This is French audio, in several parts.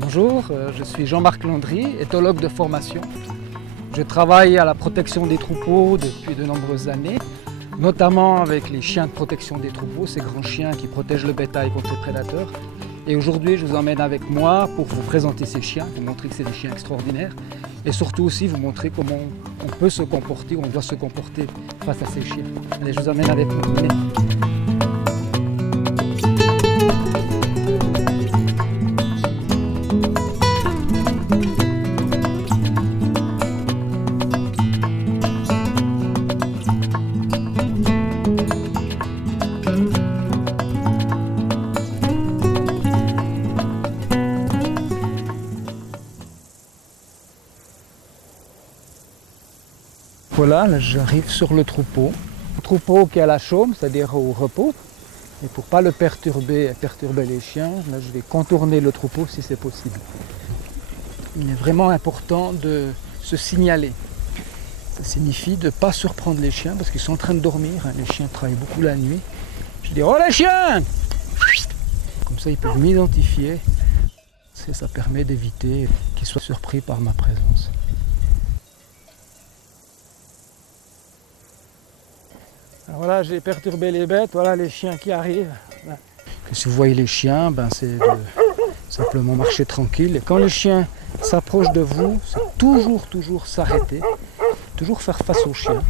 Bonjour, je suis Jean-Marc Landry, éthologue de formation. Je travaille à la protection des troupeaux depuis de nombreuses années, notamment avec les chiens de protection des troupeaux, ces grands chiens qui protègent le bétail contre les prédateurs. Et aujourd'hui, je vous emmène avec moi pour vous présenter ces chiens, vous montrer que c'est des chiens extraordinaires et surtout aussi vous montrer comment on peut se comporter, on doit se comporter face à ces chiens. Allez, je vous emmène avec moi. Venez. Voilà, là j'arrive sur le troupeau qui est à la chaume, c'est-à-dire au repos. Et pour ne pas le perturber et perturber les chiens, là je vais contourner le troupeau si c'est possible. Il est vraiment important de se signaler. Ça signifie de ne pas surprendre les chiens parce qu'ils sont en train de dormir. Les chiens travaillent beaucoup la nuit. Je dis oh les chiens! Comme ça ils peuvent m'identifier. Ça permet d'éviter qu'ils soient surpris par ma présence. Alors voilà, j'ai perturbé les bêtes, voilà les chiens qui arrivent. Si vous voyez les chiens, c'est de simplement marcher tranquille. Et quand les chiens s'approchent de vous, c'est toujours s'arrêter, toujours faire face aux chiens.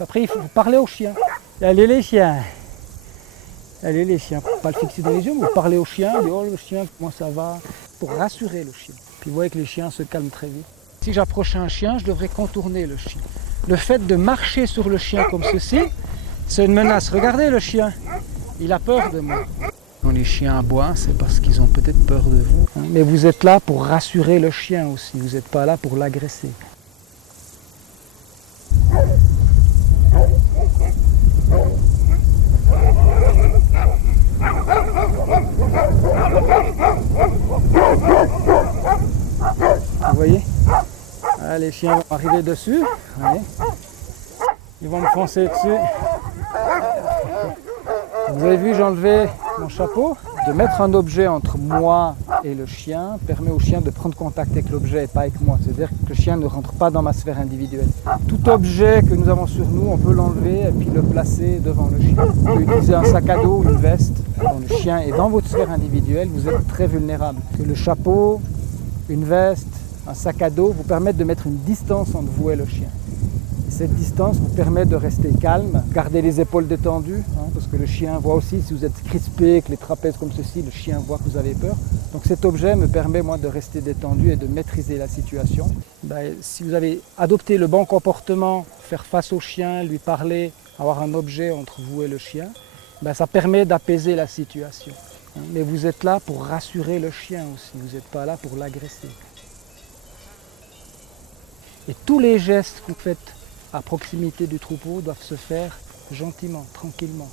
Après, il faut parler aux chiens. Allez les chiens, pas le fixer dans les yeux, mais vous parlez aux chiens, dire, oh le chien, comment ça va, pour rassurer le chien. Puis vous voyez que les chiens se calment très vite. Si j'approche un chien, je devrais contourner le chien. Le fait de marcher sur le chien comme ceci, c'est une menace. Regardez le chien, il a peur de moi. Quand les chiens aboient, c'est parce qu'ils ont peut-être peur de vous. Mais vous êtes là pour rassurer le chien aussi, vous n'êtes pas là pour l'agresser. Vous voyez? Ah, les chiens vont arriver dessus. Voyez, ils vont me foncer dessus. Vous avez vu, j'ai enlevé mon chapeau. De mettre un objet entre moi et le chien permet au chien de prendre contact avec l'objet et pas avec moi. C'est-à-dire que le chien ne rentre pas dans ma sphère individuelle. Tout objet que nous avons sur nous, on peut l'enlever et puis le placer devant le chien. Vous pouvez utiliser un sac à dos ou une veste. Quand le chien est dans votre sphère individuelle, vous êtes très vulnérable. Que le chapeau, une veste, un sac à dos vous permettent de mettre une distance entre vous et le chien. Et cette distance vous permet de rester calme, garder les épaules détendues, parce que le chien voit aussi, si vous êtes crispé, avec les trapèzes comme ceci, le chien voit que vous avez peur. Donc cet objet me permet moi de rester détendu et de maîtriser la situation. Si vous avez adopté le bon comportement, faire face au chien, lui parler, avoir un objet entre vous et le chien, ça permet d'apaiser la situation. Mais vous êtes là pour rassurer le chien aussi, vous n'êtes pas là pour l'agresser. Et tous les gestes que vous faites à proximité du troupeau doivent se faire gentiment, tranquillement.